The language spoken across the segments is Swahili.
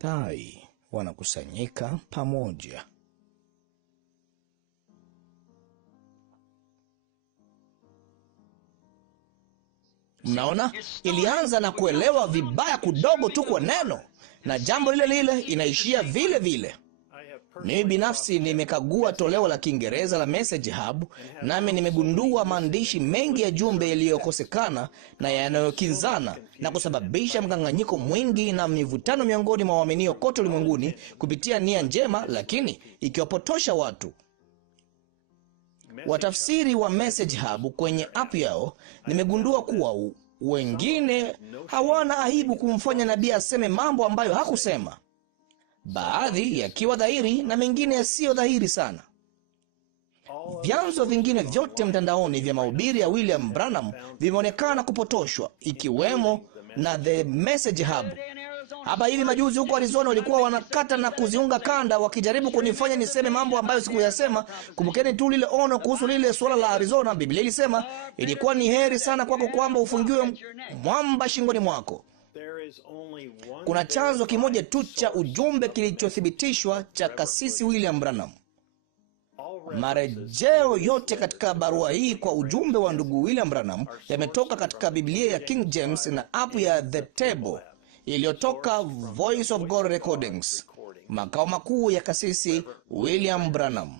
Tai wanakusanyika pamoja. Mnaona, ilianza na kuelewa vibaya kudogo tu kwa neno, na jambo lile lile inaishia vile vile. Mimi binafsi nimekagua toleo la Kiingereza la Message Hub, nami nimegundua maandishi mengi ya jumbe yaliyokosekana na yanayokinzana na kusababisha mkanganyiko mwingi na mivutano miongoni mwa waaminio kote ulimwenguni kupitia nia njema, lakini ikiwapotosha watu. Watafsiri wa Message Hub kwenye app yao, nimegundua kuwa wengine hawana aibu kumfanya nabii aseme mambo ambayo hakusema, baadhi yakiwa dhahiri na mengine yasiyo dhahiri sana. Vyanzo vingine vyote mtandaoni vya mahubiri ya William Branham vimeonekana kupotoshwa, ikiwemo na The Message Hub. Hapa hivi majuzi huko Arizona walikuwa wanakata na kuziunga kanda wakijaribu kunifanya niseme mambo ambayo sikuyasema. Kumbukeni tu lile ono kuhusu lile swala la Arizona. Biblia ilisema ilikuwa ni heri sana kwako kwamba ufungiwe mwamba shingoni mwako. Kuna chanzo kimoja tu cha ujumbe kilichothibitishwa cha kasisi William Branham. Marejeo yote katika barua hii kwa ujumbe wa ndugu William Branham yametoka katika Biblia ya King James na app ya The Table iliyotoka Voice of God Recordings, makao makuu ya kasisi William Branham.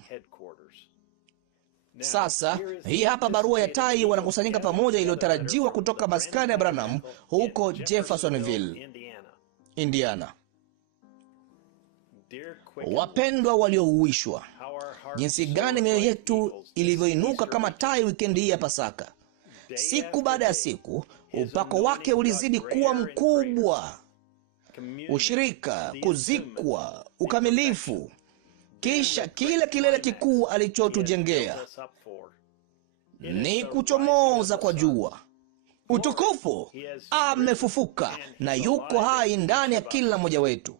Sasa hii hapa barua ya tai wanakusanyika pamoja iliyotarajiwa kutoka maskani ya Branham huko Jeffersonville, Indiana. Wapendwa waliouishwa, jinsi gani mioyo yetu ilivyoinuka kama tai wikendi hii ya Pasaka. Siku baada ya siku, upako wake ulizidi kuwa mkubwa. Ushirika, kuzikwa, ukamilifu, kisha kile kilele kikuu alichotujengea ni kuchomoza kwa jua. Utukufu, amefufuka na yuko hai ndani ya kila mmoja wetu.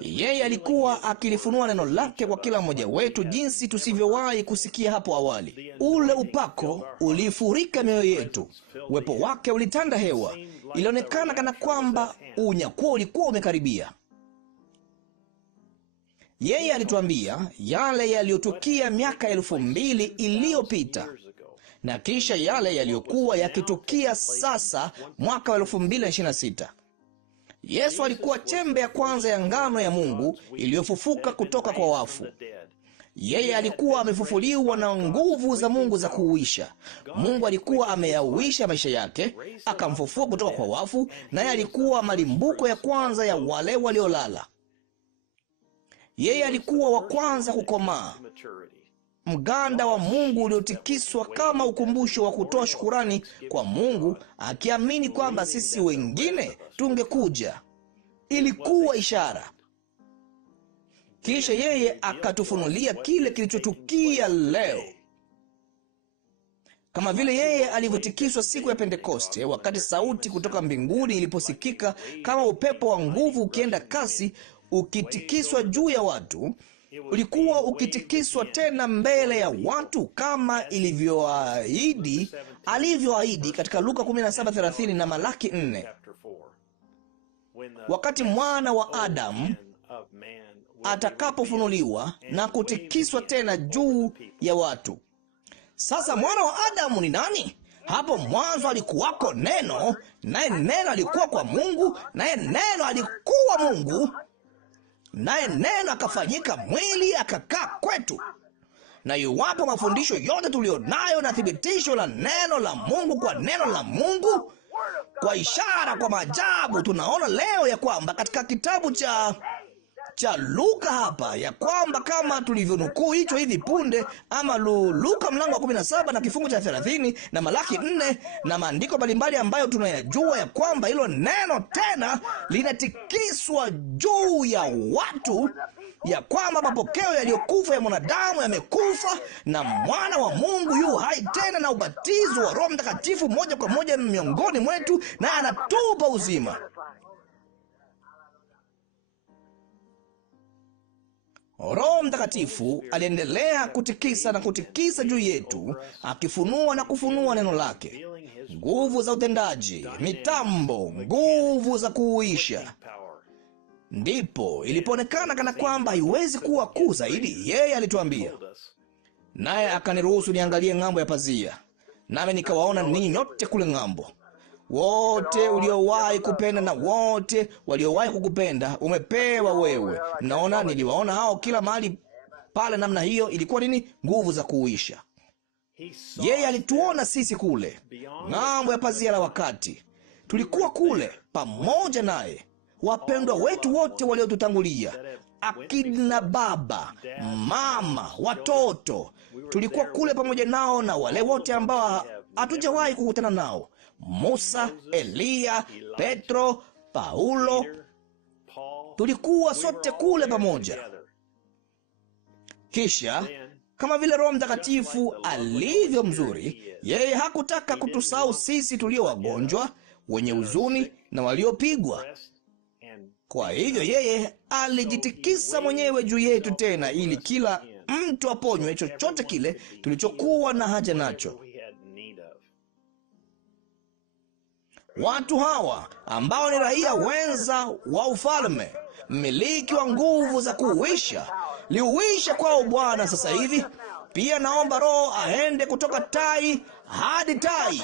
Yeye alikuwa akilifunua neno lake kwa kila mmoja wetu jinsi tusivyowahi kusikia hapo awali. Ule upako ulifurika mioyo yetu. Uwepo wake ulitanda hewa. Ilionekana kana kwamba unyakuo ulikuwa umekaribia. Yeye alituambia yale yaliyotukia miaka 2000 iliyopita, na kisha yale yaliyokuwa yakitukia sasa mwaka 2026. Yesu alikuwa chembe ya kwanza ya ngano ya Mungu iliyofufuka kutoka kwa wafu. Yeye alikuwa amefufuliwa na nguvu za Mungu za kuuisha. Mungu alikuwa ameyauisha maisha yake, akamfufua kutoka kwa wafu, naye alikuwa malimbuko ya kwanza ya wale waliolala. Yeye alikuwa wa kwanza kukomaa, mganda wa Mungu uliotikiswa kama ukumbusho wa kutoa shukurani kwa Mungu, akiamini kwamba sisi wengine tungekuja. Ilikuwa ishara. Kisha yeye akatufunulia kile kilichotukia leo. Kama vile yeye alivyotikiswa siku ya Pentekoste, wakati sauti kutoka mbinguni iliposikika kama upepo wa nguvu ukienda kasi, ukitikiswa juu ya watu, ulikuwa ukitikiswa tena mbele ya watu kama alivyoahidi katika Luka 17:30 na Malaki 4. Wakati mwana wa Adamu atakapofunuliwa na kutikiswa tena juu ya watu. Sasa mwana wa Adamu ni nani? Hapo mwanzo alikuwako Neno, naye Neno alikuwa kwa Mungu, naye Neno alikuwa Mungu, naye Neno akafanyika mwili akakaa kwetu. Na iwapo mafundisho yote tulionayo na thibitisho la neno la Mungu kwa neno la Mungu, kwa ishara, kwa maajabu, tunaona leo ya kwamba katika kitabu cha Luka hapa, ya kwamba kama tulivyonukuu hicho hivi punde, ama Luka mlango wa 17 na kifungu cha 30 na Malaki 4 na maandiko mbalimbali ambayo tunayajua, ya kwamba hilo neno tena linatikiswa juu ya watu, ya kwamba mapokeo yaliyokufa ya mwanadamu yamekufa na mwana wa Mungu yu hai tena, na ubatizo wa Roho Mtakatifu moja kwa moja miongoni mwetu, na anatupa uzima. Roho Mtakatifu aliendelea kutikisa na kutikisa juu yetu, akifunua na kufunua neno lake, nguvu za utendaji, mitambo, nguvu za kuuisha. Ndipo ilipoonekana kana kwamba haiwezi kuwa kuu zaidi, yeye alituambia, naye akaniruhusu niangalie ng'ambo ya pazia, nami nikawaona ninyi nyote kule ng'ambo. Wote uliowahi kupenda na wote waliowahi kukupenda umepewa wewe. Naona niliwaona hao kila mahali pale namna hiyo. Ilikuwa nini? Nguvu za kuuisha. Yeye alituona sisi kule ng'ambo ya pazia la wakati. Tulikuwa kule pamoja naye. Wapendwa wetu wote waliotutangulia, akina baba, mama, watoto, tulikuwa kule pamoja nao, na wale wote ambao hatujawahi kukutana nao: Musa, Eliya, Petro, Paulo. Tulikuwa sote kule pamoja. Kisha, kama vile Roho Mtakatifu alivyo mzuri, yeye hakutaka kutusahau sisi tulio wagonjwa, wenye huzuni na waliopigwa. Kwa hivyo yeye alijitikisa mwenyewe juu yetu tena, ili kila mtu aponywe chochote kile tulichokuwa na haja nacho. Watu hawa ambao ni raia wenza wa ufalme, mmiliki wa nguvu za kuuisha, liuisha kwao Bwana sasa hivi. Pia naomba Roho aende kutoka tai hadi tai,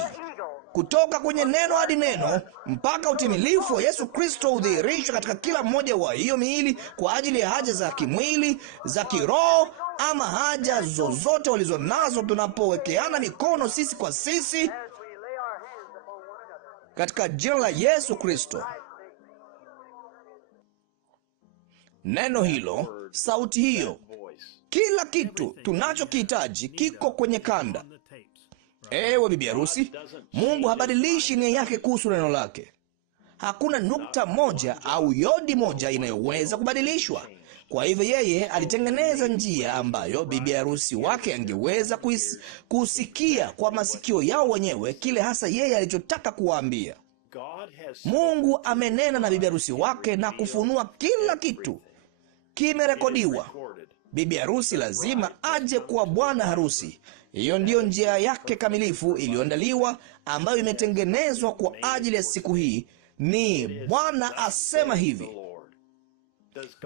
kutoka kwenye neno hadi neno, mpaka utimilifu wa Yesu Kristo udhihirishwe katika kila mmoja wa hiyo miili, kwa ajili ya haja za kimwili, za kiroho, ama haja zozote walizonazo, tunapowekeana mikono sisi kwa sisi katika jina la Yesu Kristo. Neno hilo, sauti hiyo, kila kitu tunachokihitaji kiko kwenye kanda. Ewe bibi harusi, Mungu habadilishi nia yake kuhusu neno lake. Hakuna nukta moja au yodi moja inayoweza kubadilishwa. Kwa hivyo yeye alitengeneza njia ambayo bibi harusi wake angeweza kusikia kwa masikio yao wenyewe kile hasa yeye alichotaka kuwaambia. Mungu amenena na bibi harusi wake na kufunua kila kitu. Kimerekodiwa. Bibi harusi lazima aje kwa bwana harusi. Hiyo ndiyo njia yake kamilifu iliyoandaliwa, ambayo imetengenezwa kwa ajili ya siku hii. Ni Bwana asema hivi.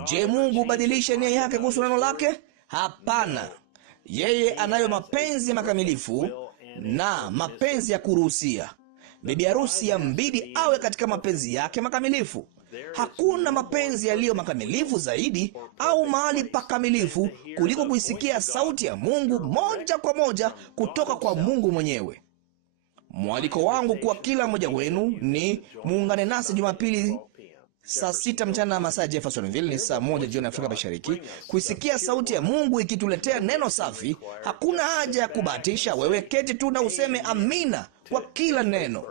Je, Mungu badilisha nia yake kuhusu neno lake? Hapana. Yeye anayo mapenzi makamilifu na mapenzi ya kuruhusia. Bibi harusi yambidi awe katika mapenzi yake makamilifu. Hakuna mapenzi yaliyo makamilifu zaidi au mahali pakamilifu kuliko kuisikia sauti ya Mungu moja kwa moja kutoka kwa Mungu mwenyewe. Mwaliko wangu kwa kila mmoja wenu ni muungane nasi Jumapili saa 6 mchana masaa ya Jeffersonville, ni saa 1 jioni Afrika Mashariki, kuisikia sauti ya Mungu ikituletea neno safi. Hakuna haja ya kubahatisha. Wewe keti tu na useme amina kwa kila neno.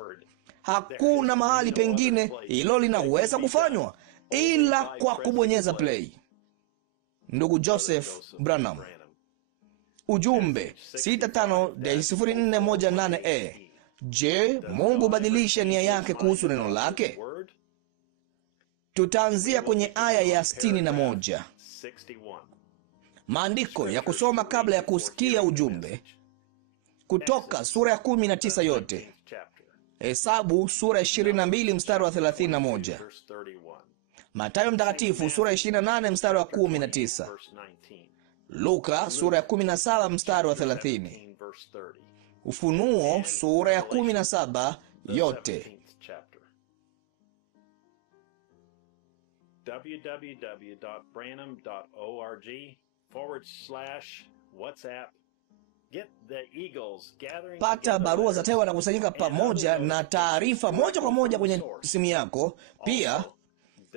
Hakuna mahali pengine hilo linaweza kufanywa ila kwa kubonyeza play. Ndugu Joseph Branham. Ujumbe 65-0418. Je, Mungu badilisha nia yake kuhusu neno lake? Tutaanzia kwenye aya ya 61. Maandiko ya kusoma kabla ya kusikia ujumbe. Kutoka sura ya 19 yote. Hesabu sura ya 22 mstari wa 31. Mathayo mtakatifu sura ya 28 mstari wa 19. Luka sura ya 17 mstari wa 30. Ufunuo sura ya 17 yote. www.branham.org/WhatsApp. Pata barua za tewa na kusanyika pamoja na taarifa moja kwa moja kwenye simu yako. Pia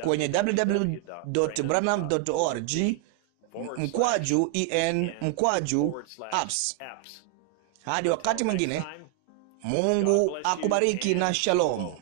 kwenye www.branham.org/en/apps. Hadi wakati mwingine, Mungu akubariki na shalom.